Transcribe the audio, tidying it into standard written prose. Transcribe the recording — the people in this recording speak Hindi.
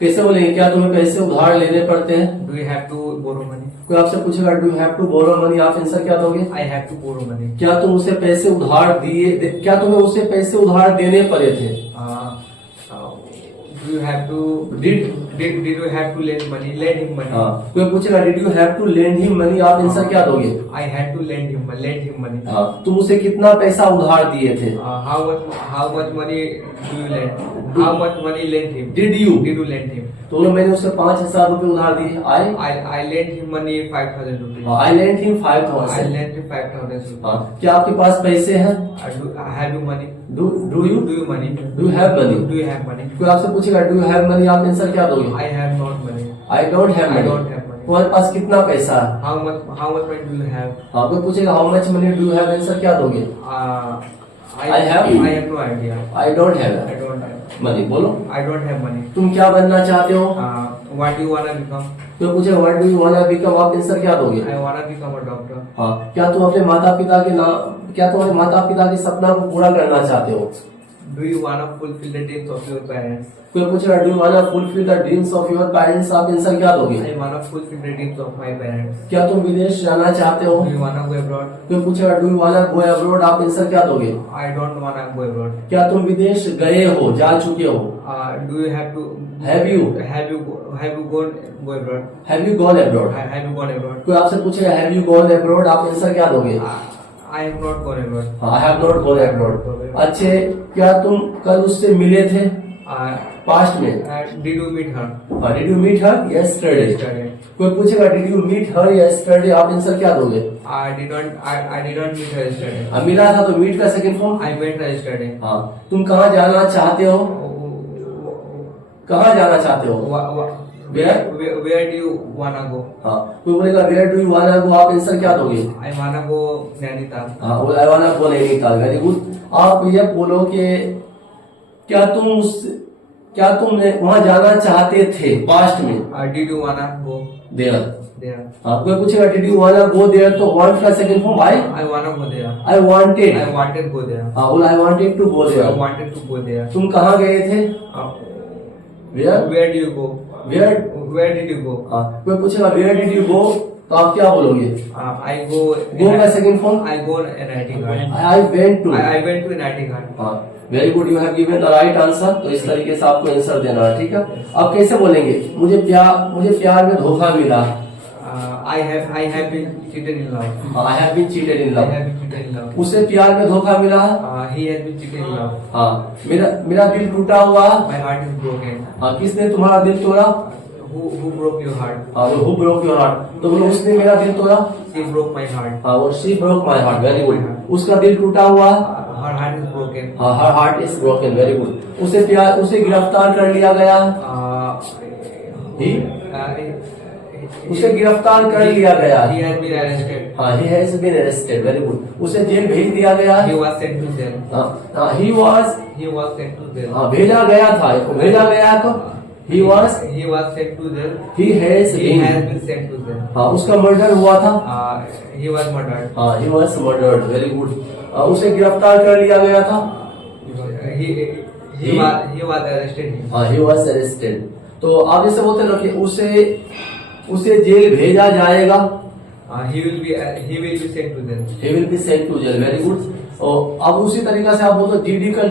कैसे बोलेंगे? क्या तुम्हें पैसे उधार लेने पड़ते हैं? Do you have to borrow money? कोई आपसे पूछेगा do you have to borrow money, आप आंसर क्या दोगे? I have to borrow money. क्या तुम उसे पैसे उधार क्या तुम्हें उसे पैसे उधार देने पड़े थे? Do you have to did you have to lend money? Lend him money. हाँ, कोई पूछेगा did you have to lend him money, आप आंसर क्या दोगे? I had to lend him money. हाँ, तुम उसे कितना पैसा उधार दिए थे? How much money do you lend? How much money lend him? Did you lend him? तो बोलो मैंने उसे 5,000 रुपए उधार दिए। I lent him money 5,000 rupees. I lent him I 5,000। lent him 5,000 rupees. हाँ, क्या आपके पास पैसे हैं? Have you money? Do you Do you money? Do you have money? Do you have money? कोई आपसे पूछेगा डू यू हैव मनी, आप आंसर क्या दोगे? I have not money. I don't have I money. don't have money. तुम्हारे पास कितना पैसा है? How much money do you have? हाँ, कोई पूछेगा how much money do you have, answer क्या दोगे? I have no idea. I don't have I don't have. Money. बोलो I don't have money. तुम क्या बनना चाहते हो? What do you wanna become? कोई पूछेगा व्हाट डू यू वांना बिकम, आप आंसर क्या दोगे? I wanna become a doctor. हाँ, क्या तुम अपने माता पिता के क्या तुम्हारे माता पिता के सपना को पूरा करना चाहते हो? Do you wanna fulfill the dreams of your parents? कोई पूछेगा do you वांना fulfil the dreams of your parents, आप आंसर क्या दोगे? I wanna fulfill the dreams of my parents. क्या तुम विदेश जाना चाहते हो? Do you wanna go abroad? कोई पूछेगा do you wanna go abroad, आप आंसर क्या दोगे? I don't wanna go abroad. क्या तुम विदेश गए हो, जा चुके हो? Do you have to? Have you gone go abroad? Have you gone abroad? Have you gone abroad? कोई आपसे पूछेगा हैव यू गॉन अब्रॉड, आप आंसर क्या दोगे? I have not gone abroad. I have not gone abroad. अच्छे, क्या तुम कल उससे मिले थे पास्ट में? Did you meet her? Did you meet her yesterday? Yesterday. कोई पूछेगा did you meet her yesterday, आप आंसर क्या दोगे? I didn't meet her yesterday. मिला था तो मीट का second form. I met her yesterday. हाँ, तुम कहाँ जाना चाहते हो? कहाँ जाना चाहते हो? Where do you wanna go? हाँ, कोई बोलेगा where do you wanna go, आप आंसर क्या दोगे? I wanna go Nainital. हाँ, I wanna go Nainital. Very good. आप ये बोलो कि क्या तुम वहाँ जाना चाहते थे पास्ट में? Did you wanna go there. there? हाँ, कोई पूछेगा did you wanna go there, तो वांट का second form I wanna go there. I wanted. I wanted go there. हाँ, बोला I wanted to go I there. wanted to go there. तुम कहाँ गए थे? Where Where do you go? Where did you go? हाँ, कोई पूछेगा वेयर डिड यू गो, तो आप क्या बोलोगे? I go. गो का second form I go NIT Ghat. I went to. I went to NIT Ghat. हाँ, very good, you have given the right answer. तो इस तरीके से आपको आंसर देना है, ठीक है? अब कैसे बोलेंगे? मुझे प्यार में धोखा मिला। I have been cheated in love. I have been cheated in I love. have been cheated in love. उसे प्यार में धोखा मिला। He has been cheated in love. हाँ, मेरा दिल टूटा हुआ। My heart is broken. हाँ, किसने तुम्हारा दिल तोड़ा? Who broke your heart? हाँ, वो हु ब्रोक योर हार्ट, तो बोलो उसने मेरा दिल तोड़ा। She broke my heart. हाँ, वो she broke my heart. Very good. उसका दिल टूटा हुआ। Her heart is broken. हाँ, her heart is broken. Very good. उसे गिरफ्तार कर लिया गया। उसे गिरफ्तार कर लिया गया। He has been arrested. हाँ, he has been arrested. Very good. उसे जेल भेज दिया गया। He was sent to jail. हाँ, he was sent to jail. हाँ, भेजा गया था। भेजा गया तो he was sent to jail. he has been sent to jail. हाँ, उसका मर्डर हुआ था। He was murdered. हाँ, he was murdered. Very good. उसे गिरफ्तार कर लिया गया था। He was arrested. हाँ, he was arrested. तो आप जैसे बोलते हैं ना कि उसे जेल भेजा जाएगा। He will be sent to jail. He will be sent to jail. Very good. और अब उसी तरीका से आप बोलते डीडी का